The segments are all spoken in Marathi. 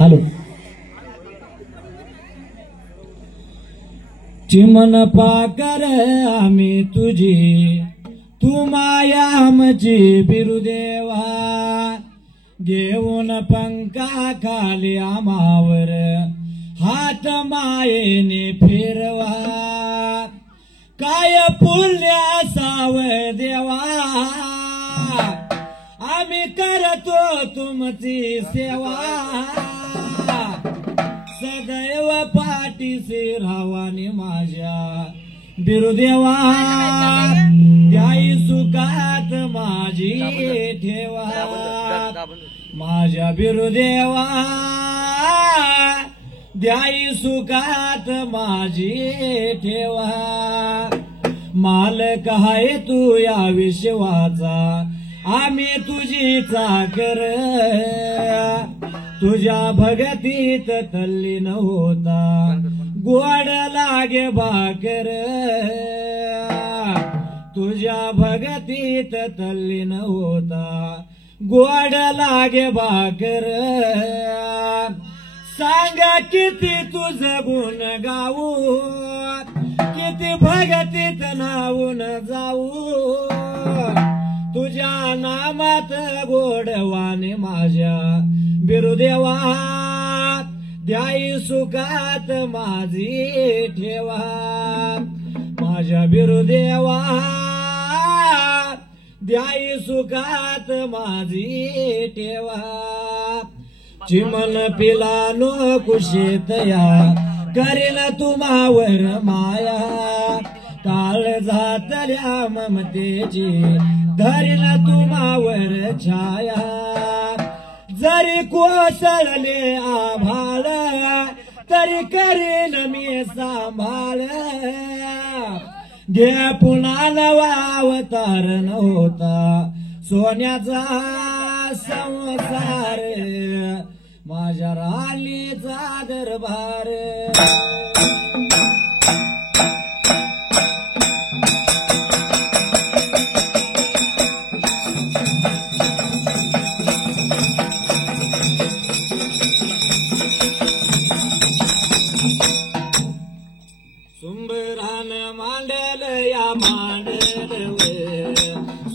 हॅलो चिमन पाकर आम्ही तुझी तू माया आमची बिरुदेवा घेऊन पंखा खाली आमावर हात मायेने फिरवा काय पुण्य असाव देवा आम्ही करतो तुमची सेवा सदैव पाठीशी राहावानी माझ्या बिरुदेवा त्याई सुखात माझी ठेवा माझ्या बिरुदेवा द्याई सुखात माझी ठेवा मालक आहे तू या विश्वाचा आम्ही तुझी चाकर तुझ्या भगतीत तल्लीन होता गोड लागे भाकर तुझ्या भगतीत तल्लीन होता गोड लागे भाकर सांगा किती तुझ गुण गाऊ किती भगतीत नावून जाऊ तुझ्या नामात गोडवाने माझ्या बिरुदेवा द्याई सुखात माझी ठेवा माझ्या बिरुदेवा द्याई सुखात माझी ठेवा चिमन पिलानो कुशेतया करीन तुम्हावर माया काळ झातल्या ममतेची धरीन तुम्हावर छाया जरी कोसळले आभाळ तरी करीन मी सांभाळ घे पुन्हा नवा अवतार नव्हता सोन्याचा संसार माझ्या राणीचा दरबार सुंबरान मांडल या मांडल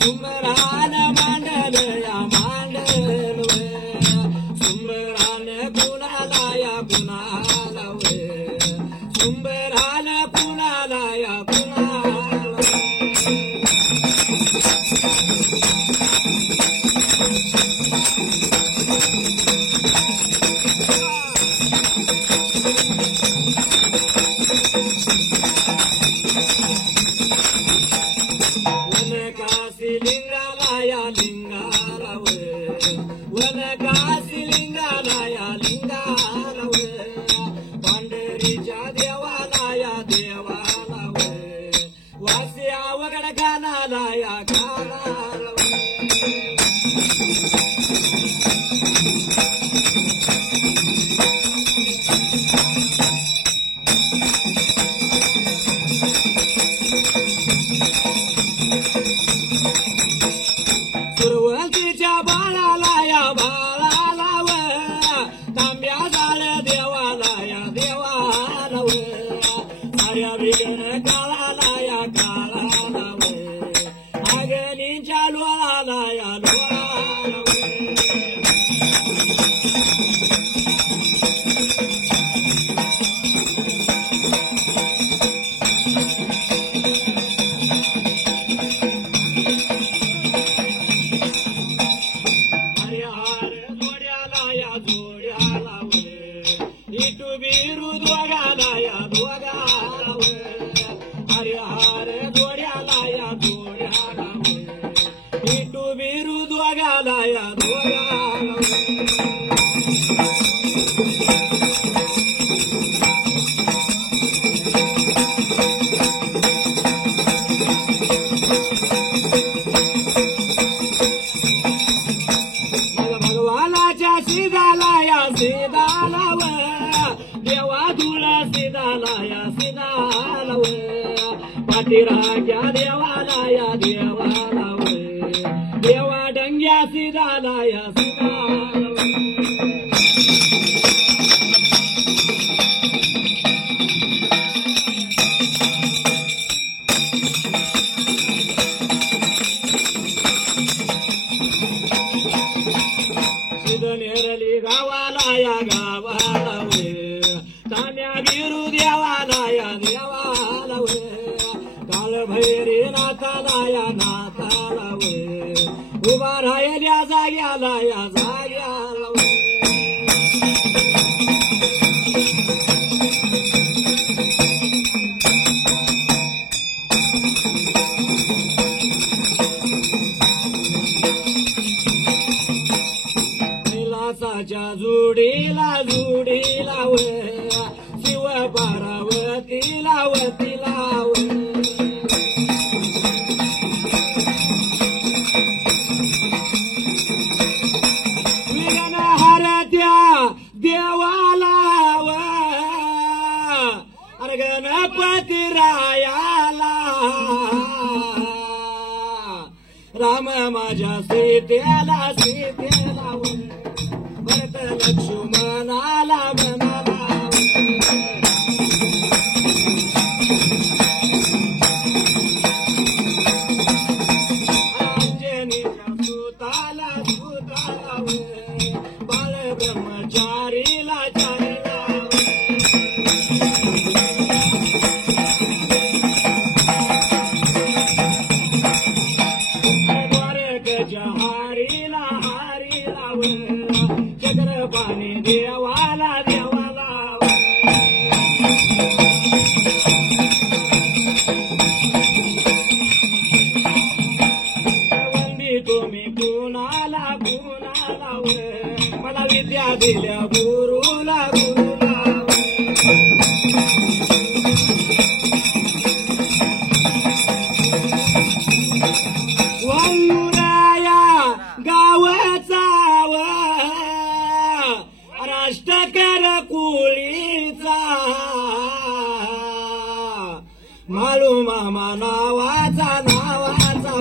सुंबरान मांडल या मांडल सुंबरान कुणाला या कुणाला सुंबरान कुणाला या कुणाला सुरुवातीच्या बाळाला या बाळाला तांब्या बिरू दोघाला या दोघाला हरे हरे जोड्याला या जोड्याला बिटू बिरू दोघाला या दोघाला सीधाला या सीधाला देवा तुला सीधाला या सीधाला पाठीराजा देवाला या देवाला देवा डंग्या सीधाला या सीधाला नेरली गावाला या गावाला तान्या बिरू देवाला या देवाला काळ भैरी नाताला या नाताला उभा राहिल्या जाग्याला या जाग्याला जुडीला जुडीला शिव पार्वतीला वतीला विघ्न हरत्या देवाला अरे गणपती रायाला राम माझ्या सीतेला सीतेला लक्ष्मणाला मनाला अंजनीच्या सुताला सुताला बाळ ब्रह्मचारीला चारीला द्वारकेच्या हारीला हारीला चक्रपाणी देवाला देवाला वंदी तुम्ही कुणाला कुणाला मला विद्या दिल्या गुरुला गुरुला वंगुराया गावाचा राष्ट्रकर कुळीचा माळू मामा नावाचा नावाचा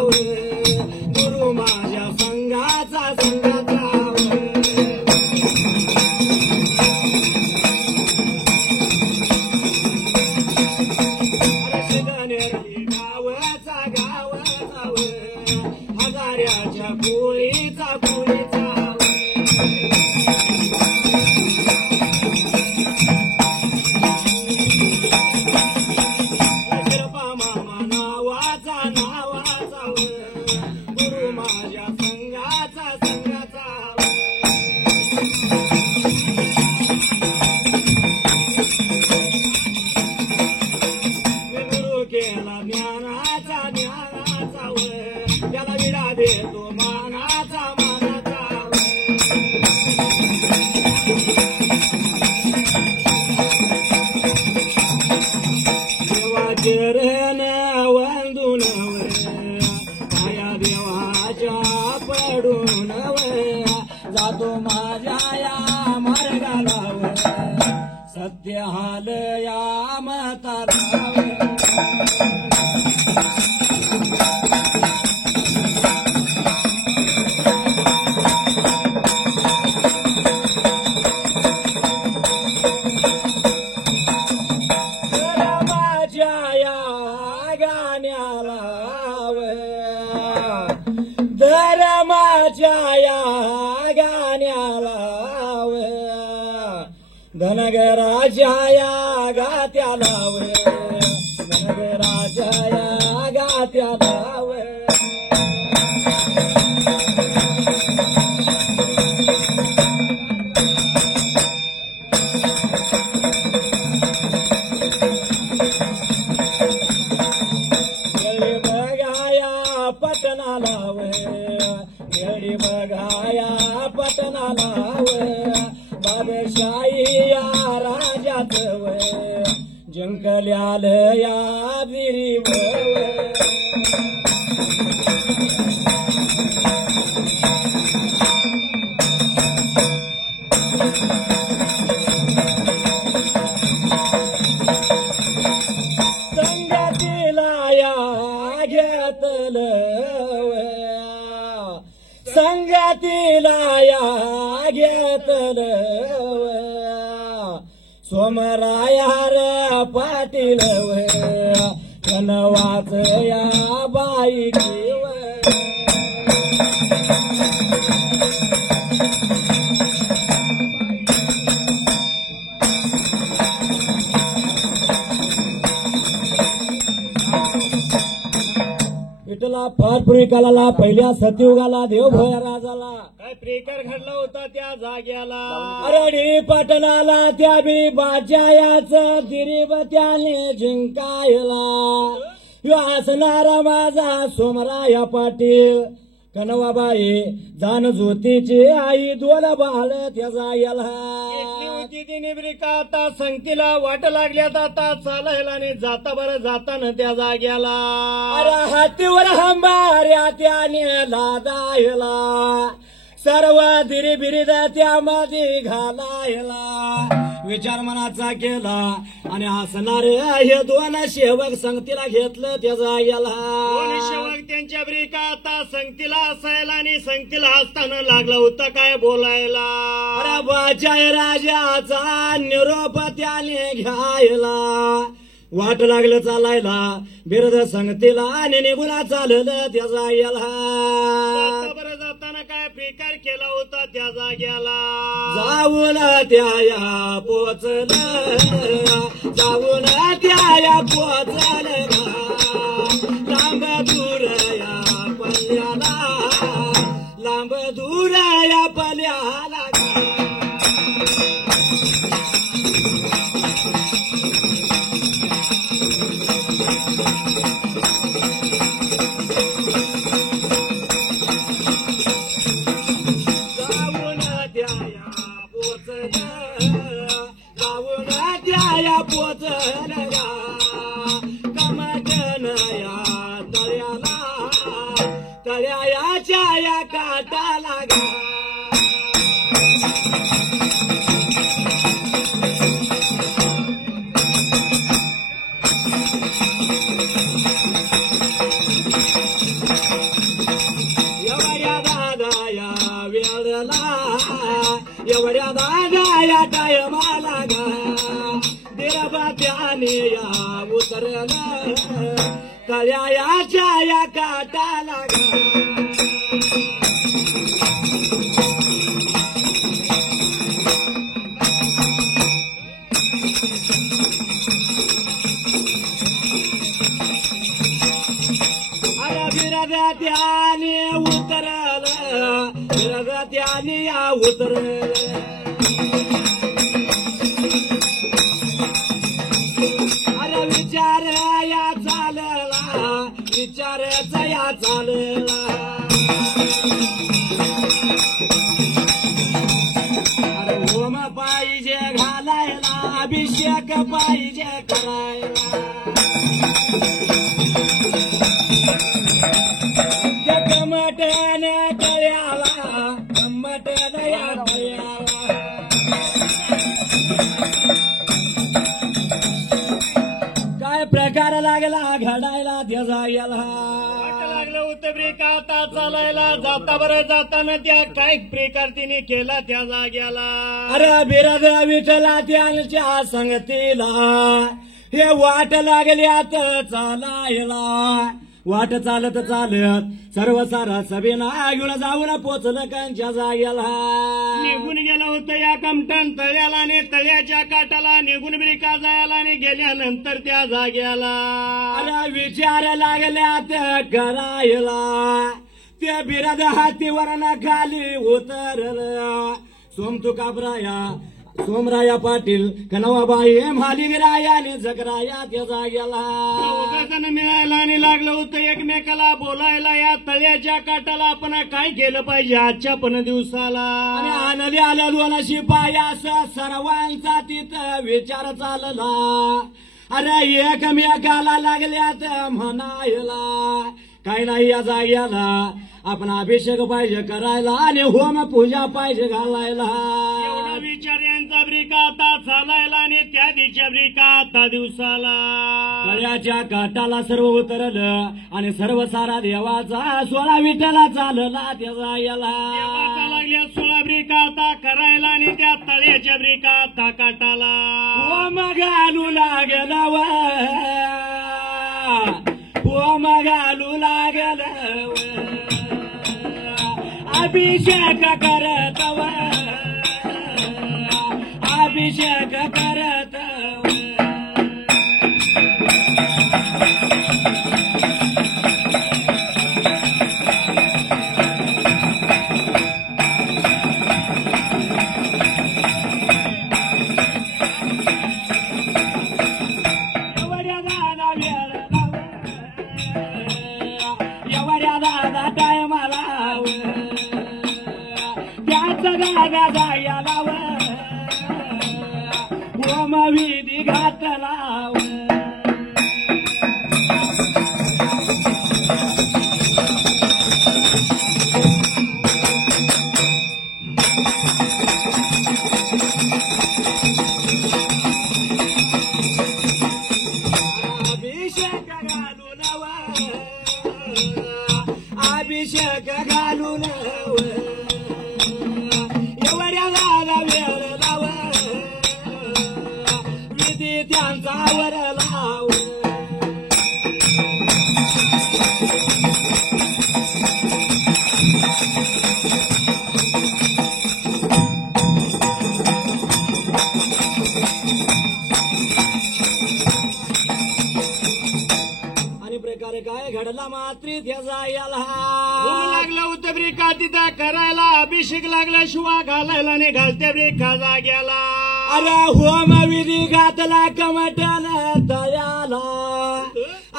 गुरु माझ्या संघाचा संघाचा गावाचा गावाचा हजाऱ्याच्या कुळीचा कुळीचा ज्ञानाचा ज्ञानाचा त्याला विडा देतो मानाचा मानाचा देवा चरण वंदून काया देवाच्या पडून जातो माझ्या या मार्गाला सत्य हाल या मताला धर्माच्या या गाण्याला धनगराच्या या गात्याला धनगराच्या या गात्याला बादशाही या राजाच जिंकल्याल या गिरीवर संगतीला या घेतल सोमरायार पाटील कनवाच या बाई विठला फार पूर्वी कालाला पहिल्या सतयुगाला देवभोया राजाला काय प्रकार घडला होता त्या जाग्याला अरडी पटणाला त्या बी बाच्यायाच गिरीब त्याने जिंकायला यो असणारा माझा सोमराया पाटील कनवाबाई जाण ज्योतीची आई दोन बाळ त्याचा याला होती ती निब्रिका आता संगतीला वाट लागल्यात आता चालायला आणि जाता बरं जाताना त्या जाग्याला अरे हातीवर हंबाऱ्या त्याने लादायला सर्व दिरी बिरीद त्यामध्ये घालायला विचार मनाचा केला आणि असणारे हे दोन सेवक संगतीला घेतलं त्याचा याला सेवक त्यांच्या ब्रिका आता संगतीला असायला आणि संगतीला असताना लागला होता काय बोलायला अरे बाचाय राजाचा निरोप त्याने घ्यायला वाट लागलं चालायला बिरद संगतीला आणि निघून चाललं त्याचा याला बरं जाताना काय प्रकार केला होता त्या जाग्याला जाऊन त्या पोचलं जाऊन त्या पोचलं लांब दूर या पल्ल्याला लांब दूर या पल्ल्याला पोचलगा कमटनया तळ्याला तळ्याच्या या काटाला गा एवढ्या दादा या वेळला एवढ्या दादा या टायमाला गा त्याने या उतरला तळ्याच्या या काटाला अरे बिरदा त्याने उतरलं बिरदा त्याने या उतरलं विचार या चालला विचाराचा या चालला अरे होम पाहिजे घालायला अभिषेक पाहिजे करायला कमटने तळ्याला कमटने या तळ्याला प्रकार लागला घडायला त्याचा याला लागलं होतं ब्रेक आता चालायला जाता बरं जाताना त्या काय प्रकार तिने केला त्या जाग्याला अरे बिरद विठला त्यांच्या संगतीला हे वाट लागल्यात चालायला वाट चालत चालत सर्व सारा सभेना घेऊन जाऊन पोचलं कंच्या जाग्याला निघून गेलं होतं या कमटण तळ्याला आणि तळ्याच्या काटाला निघून ब्रिका जायला आणि गेल्यानंतर त्या जाग्याला अरे विचार लागल्यात करायला ते बिरद हातीवर ना खाली उतरलं सोमतू काबराया सोमराया पाटील कनवाबाई मालिकरायाने जगराया त्याचा गेला. जण मिळायला आणि लागलं होतं एकमेकाला बोलायला. या तळ्याच्या काटाला आपण काय केलं पाहिजे आजच्या पण दिवसाला. आणि आनली आल्या दोन शिपाया सर्वांचा तिथं विचार चालला. अरे एकमेकाला लागल्यात म्हणायला काही नाही या जाग्याला आपण अभिषेक पाहिजे करायला आणि होम पूजा पाहिजे घालायला. एवढा विचार यांचा ब्रिका आता चालायला आणि त्या दिवच्या ब्रिका आता दिवसाला. तळ्याच्या काटाला सर्व उतरलं आणि सर्व सारा देवाचा 16 विठ्ठला चालला त्याचा याला. देवाचा लागल्या 16 ब्रिका आता करायला आणि त्या तळ्याच्या ब्रिका आता काटाला. होम घालू लागला व होम घालू लागला अभिषेक करत व अभिषेक करत जायला होम विधी घातला. अभिषेक घालून अभिषेक घालून विधी त्यांचा वर लाव. आणि प्रकारे काय घडला मात्री त्याचा याला लागला होतं ब्रिका तिथं करायला. अभिषेक लागल्याशिवाय घालायला आणि घालत्या ब्रिका जाग्याला. अरे होम विधी घातला कमटन दयाला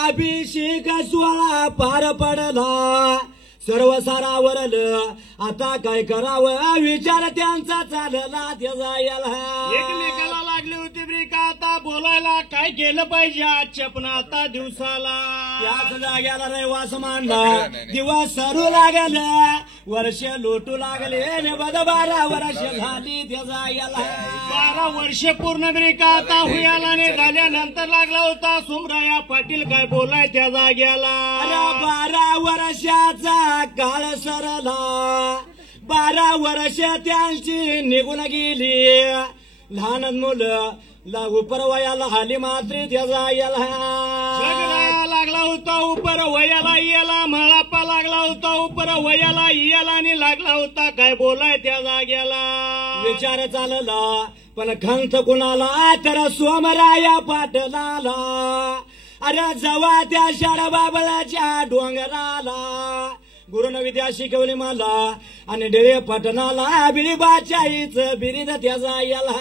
अभिषेक 16 पार पडला. सर्व सारावरल आता काय करावं विचार त्यांचा चालला त्याचा याला. एकमेकाला लागले होते ब्रिका आता बोलायला काय केलं पाहिजे आजच्या पण आता दिवसाला. त्याच जाग्याला रहिवास मांडला. दिवस सरू लागले वर्ष लोटू लागले 12 वर्ष झाली त्याचा याला. 12 वर्ष पूर्ण ब्रिका आता हुयाला आणि झाल्यानंतर लागला होता सोमराया पाटील काय बोलाय त्या जाग्याला. अरे 12 वर्षाचा काळ सरला. 12 वर्ष त्यांची निघून गेली. लहान मुलं उपर वयाला हाली मात्र त्याचा याला. लागला होता उपर वयाला याला. मळापा लागला होता उपर वयाला याला आणि लागला होता काय बोलाय त्या जाग्याला. विचार चालला पण खंत कुणाला तर सोमराया पाटलाला. अरे जवा त्या शाळबाबळाच्या डोंगराला गुरुनं विद्या शिकवली मला आणि डेरे पटनाला बिरीबाचाईच बिरीद त्याचा याला.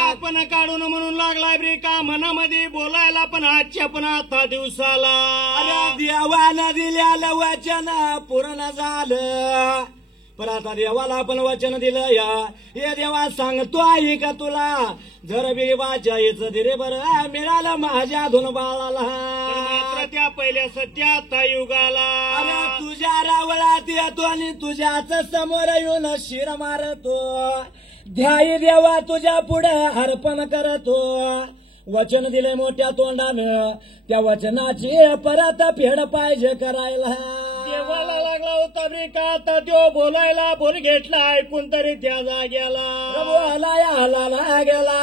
आपण काढून म्हणून लागलाय ब्रिका मनामध्ये बोलायला पण आजच्या पण आता दिवसाला. अरे देवानं दिल्यालं वचन पूर्ण झालं. पण आता देवाला आपण वचन दिलं या हे देवा सांगतो आई का तुला जर बिरीबाच्या याचं दिरे बरं मिळालं माझ्या धुन बाळाला. मात्र त्या पहिल्या सत्यात युगाला. अरे तुझ्या रावळात येतो आणि तुझ्याच समोर येऊन शिर मारतो. ध्याई देवा तुझ्या पुढे अर्पण करतो. वचन दिले मोठ्या तोंडानं त्या वचनाची परत फेड पाहिजे करायला. देवाला लागला होता ब्रिका आता तो बोलायला बोल घेतला ऐकून तरी त्या जाग्याला. प्रभूला याला लागला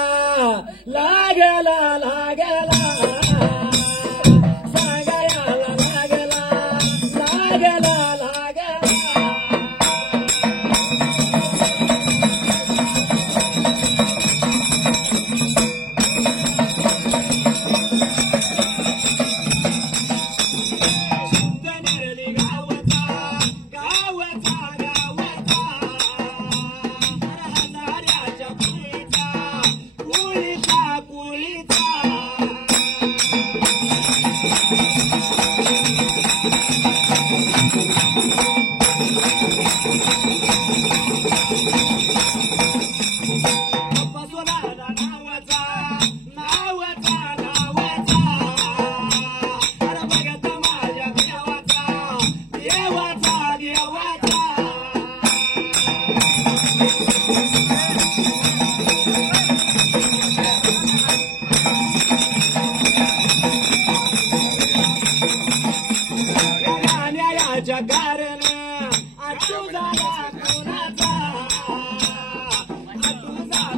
लागला लागला सांगायला लागला लागला लागला. गावचा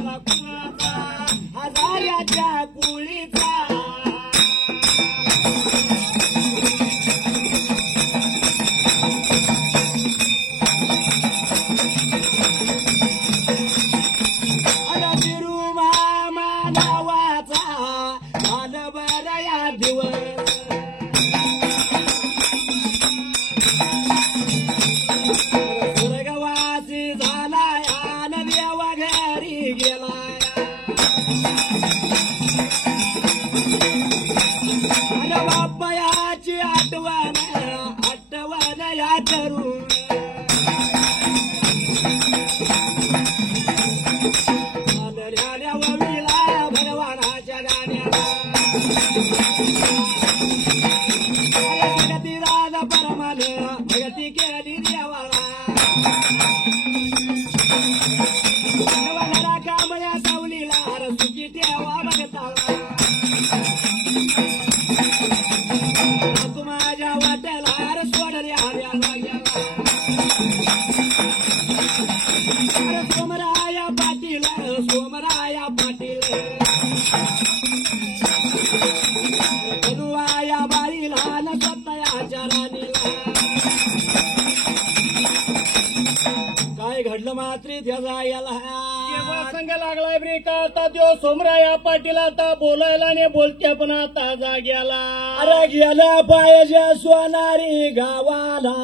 झाला कुणाचा हजाराच्या कुळीचा स्वर्गवासी झालाय आन देवा घरी गेलाय बापयाची आठवण या तरुण आदर्याल्या वळीला भगवानाच्या गाण्याला जगती राजा परमाल भगती केली देवाला देवाला कामया सावलीला रसुकी ठेवा भगताला तू माझ्या वाट्याला रस सोडल्या हऱ्याला सोमराया पाटील सोमराया पाटील कनुवाया बाईला न सत्याच्या राणीला काय घडलं मात्री त्याचा याला संघ लागलाय ब्रेका आता तो सोमराया पाटील आता बोलायला ने बोलत्या पण आता जाग्याला अरे गेला पाहिजे सोनारी गावाला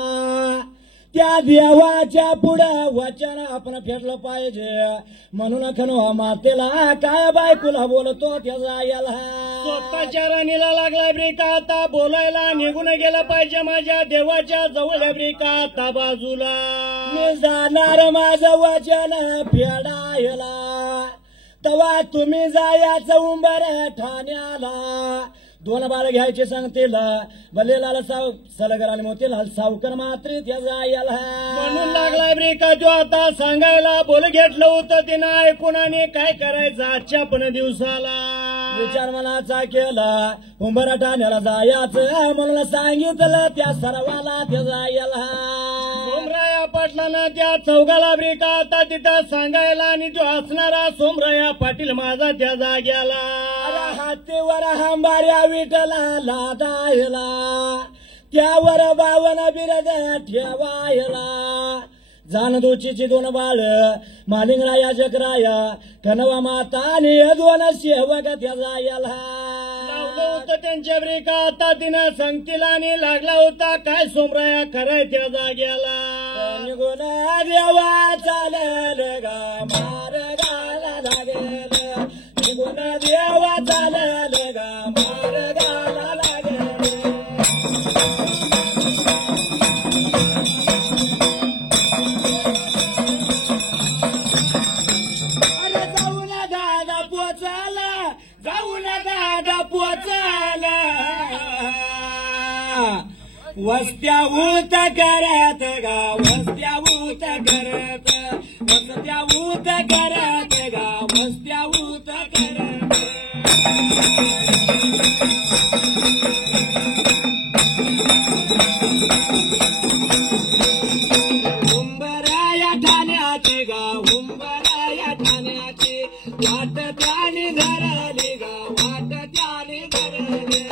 त्या देवाच्या पुढं वचन आपण फेडलं पाहिजे म्हणून खनवा मातेला काय बायकुला बोलतो त्याचा याला स्वतःच्या राणीला लागलाय ब्रेका आता बोलायला निघून गेला पाहिजे माझ्या देवाच्या जवळ ब्रेका आता बाजूला मी जाणार माझं वचन फेडायला तवा तुम्ही जायाचं उंबर ठाण्याला दोन बाळ घ्यायचे सांगतील बल्लेलाल साव सलगर आणि मोतीलाल सावकर मात्री त्याचा याला म्हणून लागलाय ब्रेका जो आता सांगायला बोल घेतलं होतं तिनं ऐकून आणि काय करायचं आजच्या पण दिवसाला विचार मनाचा केला उंबरा ठाण्याला जायचं म्हणून सांगितलं त्या सर्वाला त्याचा याला सोमराया पाटलांना त्या चौघाला ब्रेका आता तिथं सांगायला आणि तो असणारा सोमराया पाटील माझा त्या जाग्याला हातीवर हांबाऱ्या विटला लादायला त्यावर बावन बिरद ठेवायला जानदूची दोन बाळ मालिंगराया जगराया कनवा माता आणि दोन सेवक त्याचा याला लावलं होतं त्यांच्या ब्रेका आता तिनं संगतीला आणि लागला होता काय सोमराया खराय त्या जाग्याला निघून देवा चालेल गा मार्गाला लागेल निघून देवा चालेल गा मार्गाला लागेल अरे जाऊन दादा पोचाला जाऊन दादा पोचाला वस्त्या ऊत करत गा वस्त्या ऊत करत वस्त्या ऊत करत गा वस्त्या ऊत करत उंबराया ठाण्याची गा उंबराया ठाण्याची वाट त्याने धरली गा वाट त्याने धरली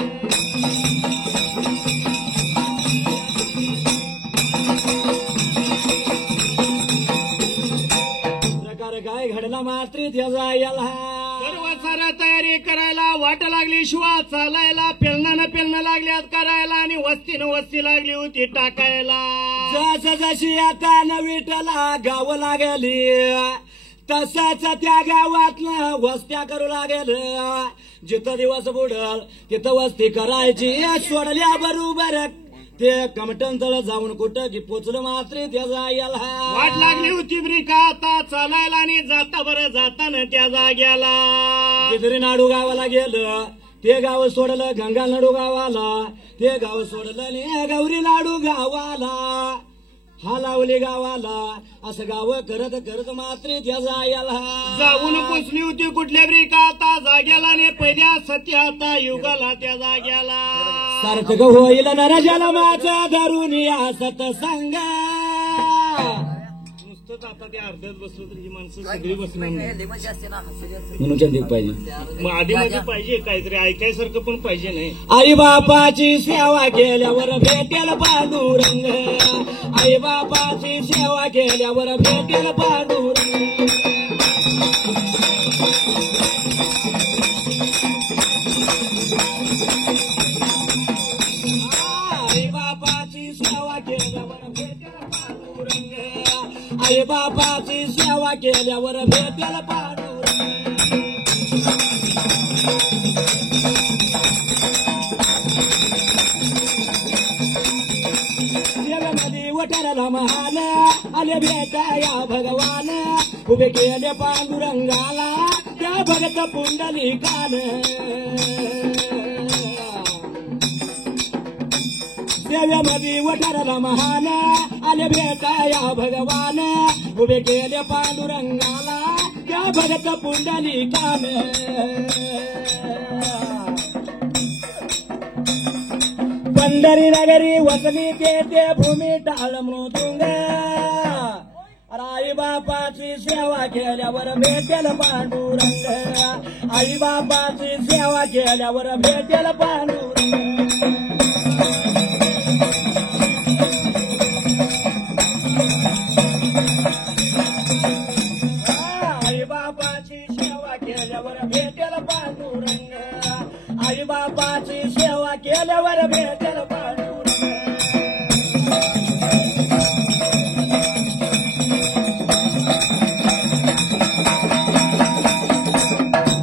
प्रकार काय घडला मात्री त्याचा याला सर्व सारा तयारी करायला वाट लागली शिवा चालायला पेलणं लागल्यात करायला आणि वस्तीनं वस्ती लागली होती टाकायला जस जशी आता नवीटला गाव लागली तसाच त्या गावातलं वस्त्या करू लागेल जिथं दिवस बुडल तिथं वस्ती करायची सोडल्या बरोबर ते कमटन तळ जाऊन कुठं की पोचलं मात्र त्याचा याला वाट लागली होती ब्रिका आता चालायला आणि जाता बरं जाताना त्या जाग्याला किदरी नाडू गावाला गेलं ते गाव सोडलं गंगा नाडू गावाला ते गाव सोडलं आणि गौरी लाडू गावाला हा लावली गावाला असं गाव करत करत मात्र त्या जायला जाऊन पोचली होती कुठल्या ब्रिका आता जाग्याला आणि पहिल्या सत्य आता युगाला त्या जाग्याला सार्थक होईल नरजल माझा धरून या सतसंग असंच आता ते अर्ध्यात बसलं तर ही माणसं सगळी बसणार नाही. म्हणून चंदीक पाहिजे. मग आधी मध्ये पाहिजे काहीतरी ऐकायसारखं पण पाहिजे नाही. आई बापाची सेवा केल्यावर भेटेल पांडुरंग. आई बापाची सेवा केल्यावर भेटेल पांडुरंग. आई बापाची सेवा केल्यावर भेटेल पांडुरंग. आई बापाची सेवा केल्यावर भेटेल पांडुरंग. नदी वटाराला महान आले भेटाया भगवान. उभे केले पांडुरंगाला त्या भगत पुंडलिकान. सेवेमध्ये वटाराला महान आले भेटाया भगवान. उभे केले पांडुरंगाला त्या भगत पुंडलिकान. पंढरी नगरी वसनी ते भूमी टाळ मृदुंग. आई बापाची सेवा केल्यावर भेटेल पांडुरंग. आई बापाची सेवा केल्यावर भेटेल पांडुरंग. आई बापाची सेवा केल्यावर भेटेल पांडुरंग. आई बापाची सेवा केल्यावर भेटेल पांडुरंग.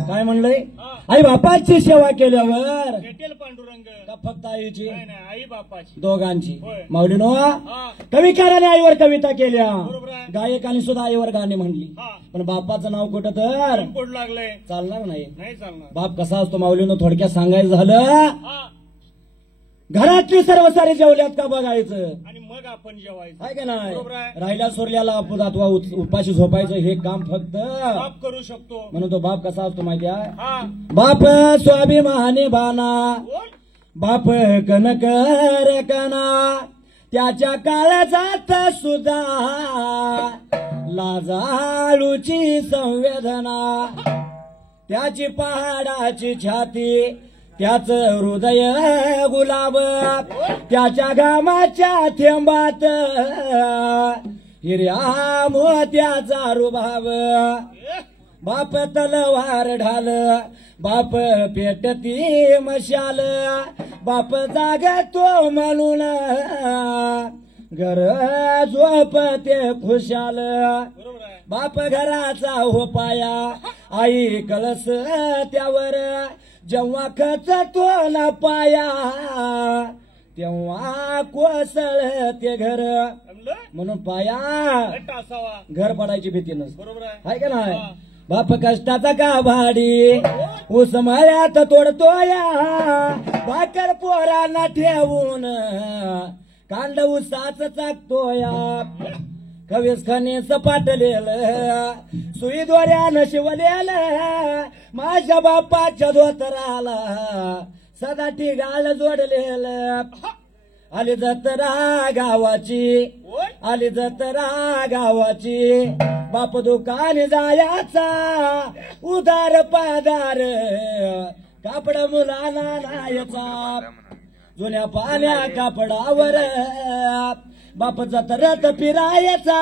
काय म्हणलंय? आई बापाची सेवा केल्यावर भेटेल पांडुरंग. का फक्त आईची? नाही नाही, आई बापाची दोघांची. होय. माऊलीनो हा कविकाराने आईवर कविता केल्या. बरोबर आहे. गायकांनी सुद्धा आईवर गाणी म्हणली. हा पण बापाचं नाव कुठं तर कोड लागलंय. चालणार नाही. नाही चालणार. बाप कसा असतो माऊलीनो थोडक्यात सांगायचं झालं. हा घरातली सर्व सारे जेवल्यात का बघायचं. आणि मग आपण जेवायचं. आहे का नाही? बरोबर आहे. राहिल्या सोरल्याला आपण अथवा उपाशी झोपायचं हे काम फक्त बाप करू शकतो. म्हणून तो बाप कसा असतो माहिती आहे? हा बाप स्वाभिमानी बाना. कोण? बाप कनकर कना. त्याच्या काळजात सुद्धा लाजाळूची संवेदना. त्याची पहाडाची छाती त्याच हृदय गुलाब. त्याच्या घामाच्या थेंबात हिर्या मोत्याचा रुबाब. बाप तलवार ढाल. बाप पेटती मशाल. बाप जागतो म्हणून घर झोपते खुशाल. बरोबर आहे. बाप घराचा हो पाया. आई कळस त्यावर. जेव्हा खचतो ना पाया तेव्हा कोसळते घर. जमलं? म्हणून पाया घट्ट असावा. घर पडायची भीती नसते. बरोबर आहे. आहे का नाही? हा. बाप कष्टाचा का भाडी. ऊस मळ्यात तोडतोया. भाकर पोरांना ठेवून कांड उसाच चाकतोया. कवीस खने सपाटलेलं सुई दोऱ्यानं शिवलेलं. माझ्या बापाच्या धोतराला सदा ठिगाळ जोडलेलं. आली जत्रा गावाची. होय. आली जत्रा गावाची. बाप दुकान जायाचा उदार पादार. कापड मुलांना नायचा जुन्या पाण्या कापडावर. बाप जत्रत फिरायचा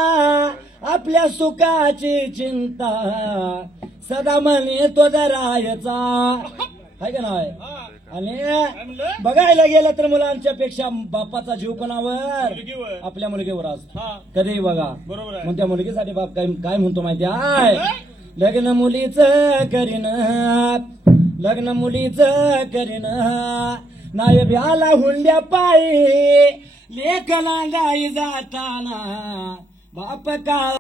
आपल्या सुखाची चिंता. सदा म्हणे तो जरायचा. आहे का नाही? हा. आणि जमलं? बघायला गेलं तर मुलांच्या पेक्षा बापाचा जीव कोणावर? मुलगीवर. आपल्या मुलगीवर असतो. हा कधीही बघा. बरोबर आहे. मग त्या मुलगीसाठी बाप काय म्हणतो माहिती आहे? लग्न मुलीच करीन. लग्न मुलीच करीन. नाही भ्याला हुंड्या पायी. लेकला गाई जाताना बाप का